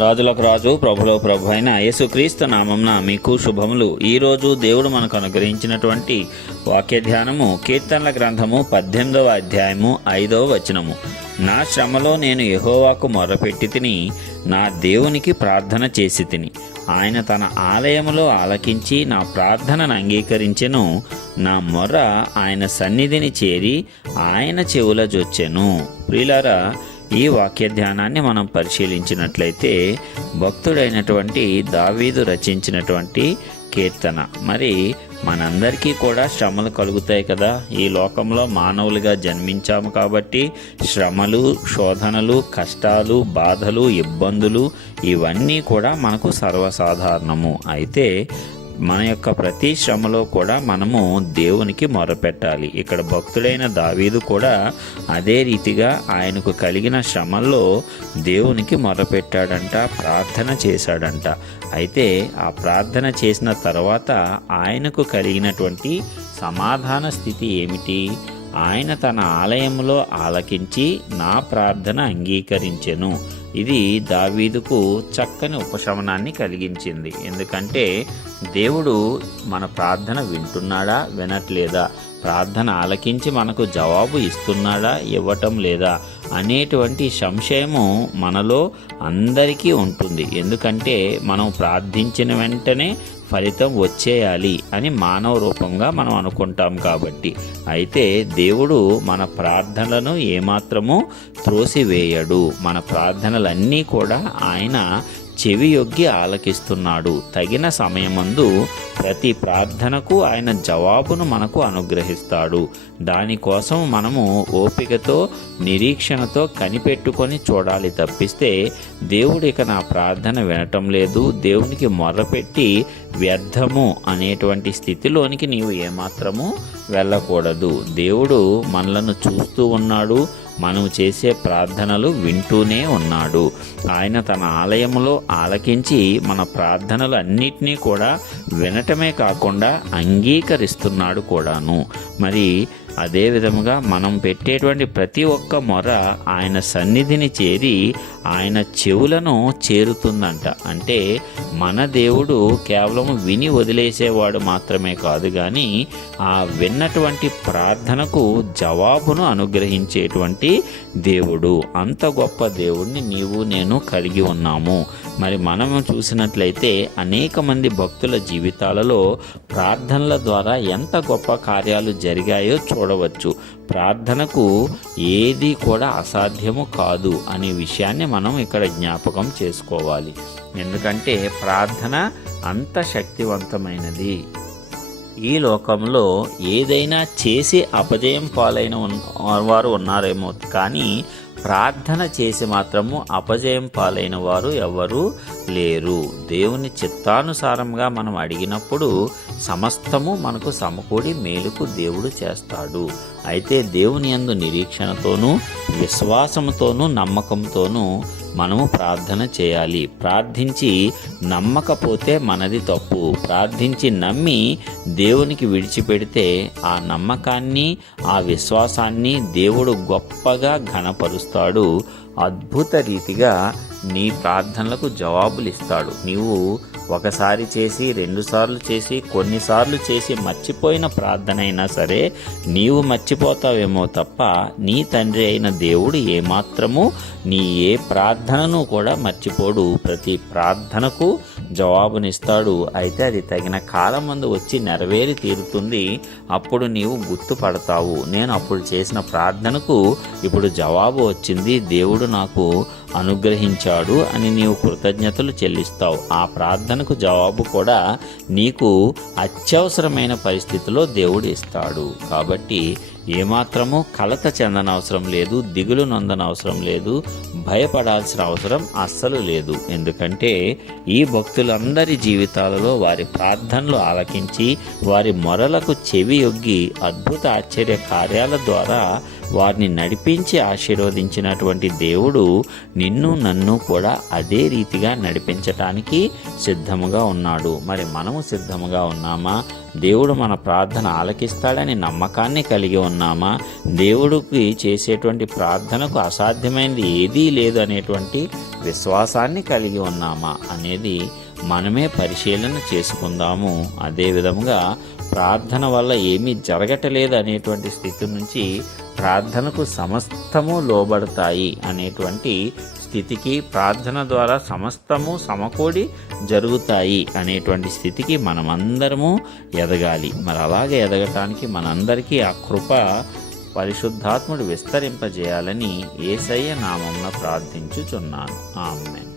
రాజులకు రాజు ప్రభులో ప్రభు అయిన యేసుక్రీస్తు నామంన మీకు శుభములు. ఈరోజు దేవుడు మనకు అనుగ్రహించినటువంటి వాక్య ధ్యానము కీర్తనల గ్రంథము 18వ అధ్యాయము 5వ వచనము. నా శ్రమలో నేను యెహోవాకు మొర్రపెట్టి తిని, నా దేవునికి ప్రార్థన చేసి తిని. ఆయన తన ఆలయములో ఆలకించి నా ప్రార్థనను అంగీకరించెను. నా మొర్ర ఆయన సన్నిధిని చేరి ఆయన చెవుల జొచ్చెను. ప్రియులారా, ఈ వాక్య ధ్యానాన్ని మనం పరిశీలించినట్లయితే భక్తుడైనటువంటి దావీదు రచించినటువంటి కీర్తన. మరి మనందరికీ కూడా శ్రమలు కలుగుతాయి కదా. ఈ లోకంలో మానవులుగా జన్మించాము కాబట్టి శ్రమలు, శోధనలు, కష్టాలు, బాధలు, ఇబ్బందులు ఇవన్నీ కూడా మనకు సర్వసాధారణము. అయితే మన యొక్క ప్రతి శ్రమలో కూడా మనము దేవునికి మొరపెట్టాలి. ఇక్కడ భక్తుడైన దావీదు కూడా అదే రీతిగా ఆయనకు కలిగిన శ్రమల్లో దేవునికి మొరపెట్టాడంట, ప్రార్థన చేశాడంట. అయితే ఆ ప్రార్థన చేసిన తర్వాత ఆయనకు కలిగినటువంటి సమాధాన స్థితి ఏమిటి? ఆయన తన ఆలయంలో ఆలకించి నా ప్రార్థన అంగీకరించెను. ఇది దావీదుకు చక్కని ఉపశమనాన్ని కలిగించింది. ఎందుకంటే దేవుడు మన ప్రార్థన వింటున్నాడా, వినట్లేదా, ప్రార్థన ఆలకించి మనకు జవాబు ఇస్తున్నాడా, ఇవ్వటం లేదా అనేటువంటి సంశయము మనలో అందరికీ ఉంటుంది. ఎందుకంటే మనం ప్రార్థించిన వెంటనే ఫలితం వచ్చేయాలి అని మానవ రూపంగా మనం అనుకుంటాం కాబట్టి. అయితే దేవుడు మన ప్రార్థనలను ఏమాత్రము త్రోసివేయడు. మన ప్రార్థనలన్నీ కూడా ఆయన చెవియొగ్గి ఆలకిస్తున్నాడు. తగిన సమయమందు ప్రతి ప్రార్థనకు ఆయన జవాబును మనకు అనుగ్రహిస్తాడు. దానికోసం మనము ఓపికతో, నిరీక్షణతో కనిపెట్టుకొని చూడాలి తప్పిస్తే దేవుడు ఇక నా ప్రార్థన వినటం లేదు, దేవునికి మొర్రపెట్టి వ్యర్థము అనేటువంటి స్థితిలోనికి నీవు ఏమాత్రము వెళ్ళకూడదు. దేవుడు మనలను చూస్తూ ఉన్నాడు, మనం చేసే ప్రార్థనలు వింటూనే ఉన్నాడు. ఆయన తన ఆలయంలో ఆలకించి మన ప్రార్థనలు అన్నిటినీ కూడా వినటమే కాకుండా అంగీకరిస్తున్నాడు కూడాను. మరి అదే విధముగా మనం పెట్టేటువంటి ప్రతి ఒక్క మొర ఆయన సన్నిధిని చేరి ఆయన చెవులను చేరుతుందంట. అంటే మన దేవుడు కేవలం విని వదిలేసేవాడు మాత్రమే కాదు, కానీ ఆ విన్నటువంటి ప్రార్థనకు జవాబును అనుగ్రహించేటువంటి దేవుడు. అంత గొప్ప దేవుడిని నీవు నేను కలిగి ఉన్నాము. మరి మనము చూసినట్లయితే అనేక మంది భక్తుల జీవితాలలో ప్రార్థనల ద్వారా ఎంత గొప్ప కార్యాలు జరిగాయో చూడవచ్చు. ప్రార్థనకు ఏది కూడా అసాధ్యము కాదు అనే విషయాన్ని మనం ఇక్కడ జ్ఞాపకం చేసుకోవాలి. ఎందుకంటే ప్రార్థన అంత శక్తివంతమైనది. ఈ లోకంలో ఏదైనా చేసి అపజయం పాలైన వారు ఉన్నారేమో, కానీ ప్రార్థన చేసి మాత్రము అపజయం పాలైన వారు ఎవరు లేరు. దేవుని చిత్తానుసారంగా మనం అడిగినప్పుడు సమస్తము మనకు సమకూడి మేలుకు దేవుడు చేస్తాడు. అయితే దేవుని యందు నిరీక్షణతోనూ, విశ్వాసంతోనూ, నమ్మకంతోనూ మనము ప్రార్థన చేయాలి. ప్రార్థించి నమ్మకపోతే మనది తప్పు. ప్రార్థించి నమ్మి దేవునికి విడిచిపెడితే ఆ నమ్మకాన్ని, ఆ విశ్వాసాన్ని దేవుడు గొప్పగా ఘనపరుస్తాడు. అద్భుత రీతిగా నీ ప్రార్థనలకు జవాబులు ఇస్తాడు. నీవు ఒకసారి చేసి, 2 సార్లు చేసి, కొన్నిసార్లు చేసి మర్చిపోయిన ప్రార్థన అయినా సరే నీవు మర్చిపోతావేమో తప్ప నీ తండ్రి అయిన దేవుడు ఏమాత్రము నీ ఏ ప్రార్థనను కూడా మర్చిపోడు. ప్రతి ప్రార్థనకు జవాబునిస్తాడు. అయితే అది తగిన కాలం ముందు వచ్చి నెరవేరి తీరుతుంది. అప్పుడు నీవు గుర్తుపడతావు, నేను అప్పుడు చేసిన ప్రార్థనకు ఇప్పుడు జవాబు వచ్చింది, దేవుడు నాకు అనుగ్రహించాడు అని నీవు కృతజ్ఞతలు చెల్లిస్తావు. ఆ ప్రార్థనకు జవాబు కూడా నీకు అత్యవసరమైన పరిస్థితిలో దేవుడు ఇస్తాడు. కాబట్టి ఏమాత్రము కలత చెందనవసరం లేదు, దిగులు నొందనవసరం లేదు, భయపడాల్సిన అవసరం అస్సలు లేదు. ఎందుకంటే ఈ భక్తులందరి జీవితాలలో వారి ప్రార్థనలు ఆలకించి వారి మొరలకు చెవి యొగ్గి అద్భుత ఆశ్చర్య కార్యాల ద్వారా వారిని నడిపించి ఆశీర్వదించినటువంటి దేవుడు నిన్ను నన్ను కూడా అదే రీతిగా నడిపించటానికి సిద్ధముగా ఉన్నాడు. మరి మనము సిద్ధముగా ఉన్నామా? దేవుడు మన ప్రార్థన ఆలకిస్తాడని నమ్మకాన్ని కలిగి ఉన్నామా? దేవుడికి చేసేటువంటి ప్రార్థనకు అసాధ్యమైనది ఏదీ లేదు అనేటువంటి విశ్వాసాన్ని కలిగి ఉన్నామా అనేది మనమే పరిశీలన చేసుకుందాము. అదేవిధముగా ప్రార్థన వల్ల ఏమీ జరగటలేదు అనేటువంటి స్థితి నుంచి ప్రార్థనకు సమస్తము లోబడతాయి అనేటువంటి స్థితికి, ప్రార్థన ద్వారా సమస్తము సమకూడి జరుగుతాయి అనేటువంటి స్థితికి మనమందరము ఎదగాలి. మరి అలాగే ఎదగటానికి మనందరికీ ఆ కృప పరిశుద్ధాత్ముడు విస్తరింపజేయాలని యేసయ్య నామమున ప్రార్థించుచున్నాను. ఆమేన్.